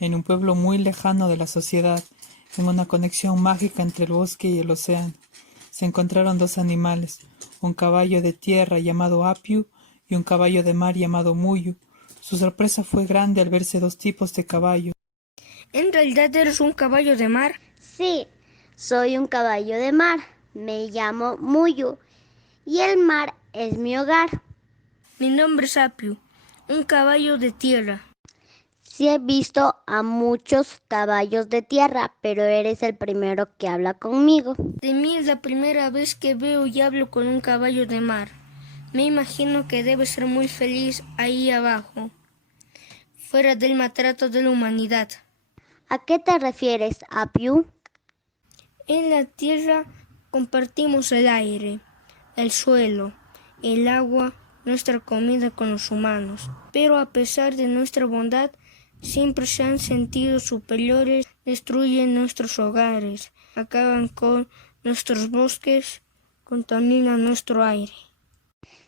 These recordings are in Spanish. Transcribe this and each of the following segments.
en un pueblo muy lejano de la sociedad, en una conexión mágica entre el bosque y el océano, se encontraron dos animales, un caballo de tierra llamado Apiu y un caballo de mar llamado Muyu. Su sorpresa fue grande al verse dos tipos de caballo. ¿En realidad eres un caballo de mar? Sí, soy un caballo de mar. Me llamo Muyu y el mar es mi hogar. Mi nombre es Apiu, un caballo de tierra. Sí he visto a muchos caballos de tierra, pero eres el primero que habla conmigo. De mí es la primera vez que veo y hablo con un caballo de mar. Me imagino que debes ser muy feliz ahí abajo, fuera del maltrato de la humanidad. ¿A qué te refieres, Apiu? En la tierra compartimos el aire, el suelo, el agua, nuestra comida con los humanos. Pero a pesar de nuestra bondad, siempre se han sentido superiores, destruyen nuestros hogares, acaban con nuestros bosques, contaminan nuestro aire.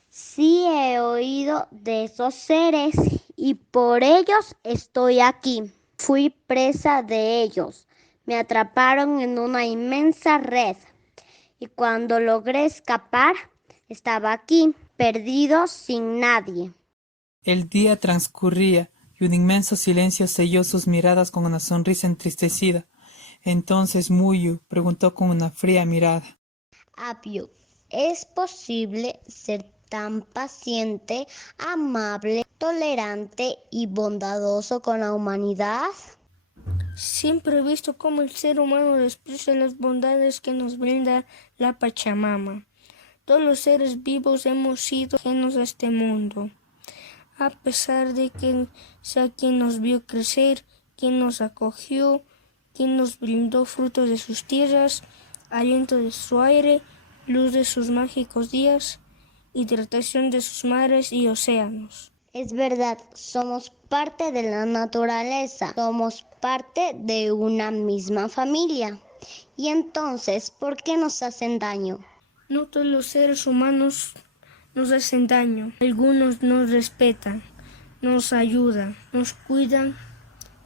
Sí he oído de esos seres y por ellos estoy aquí. Fui presa de ellos. Me atraparon en una inmensa red y cuando logré escapar estaba aquí, perdido sin nadie. El día transcurría y un inmenso silencio selló sus miradas con una sonrisa entristecida. Entonces Muyu preguntó con una fría mirada. Apio, ¿es posible ser tan paciente, amable, tolerante y bondadoso con la humanidad? Siempre he visto cómo el ser humano desprecia las bondades que nos brinda la Pachamama. Todos los seres vivos hemos sido ajenos a este mundo, a pesar de que sea quien nos vio crecer, quien nos acogió, quien nos brindó frutos de sus tierras, aliento de su aire, luz de sus mágicos días, hidratación de sus mares y océanos. Es verdad, somos parte de la naturaleza, somos parte de una misma familia. Y entonces, ¿por qué nos hacen daño? No todos los seres humanos nos hacen daño. Algunos nos respetan, nos ayudan, nos cuidan,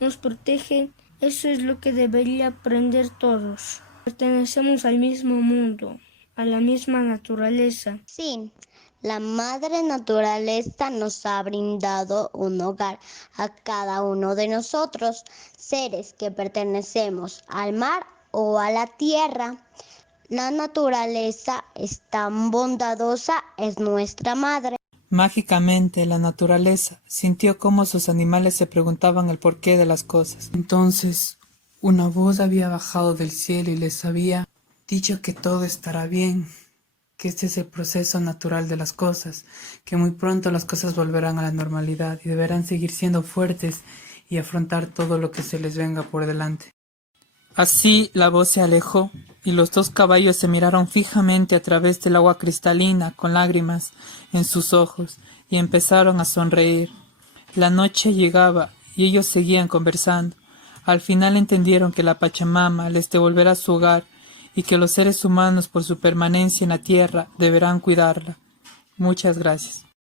nos protegen. Eso es lo que debería aprender todos. Pertenecemos al mismo mundo, a la misma naturaleza. Sí, la madre naturaleza nos ha brindado un hogar a cada uno de nosotros, seres que pertenecemos al mar o a la tierra. La naturaleza es tan bondadosa, es nuestra madre. Mágicamente, la naturaleza sintió cómo sus animales se preguntaban el porqué de las cosas. Entonces, una voz había bajado del cielo y les había dicho que todo estará bien, que este es el proceso natural de las cosas, que muy pronto las cosas volverán a la normalidad y deberán seguir siendo fuertes y afrontar todo lo que se les venga por delante. Así la voz se alejó, y los dos caballos se miraron fijamente a través del agua cristalina, con lágrimas en sus ojos, y empezaron a sonreír. La noche llegaba, y ellos seguían conversando. Al final entendieron que la Pachamama les devolverá su hogar, y que los seres humanos, por su permanencia en la tierra, deberán cuidarla. Muchas gracias.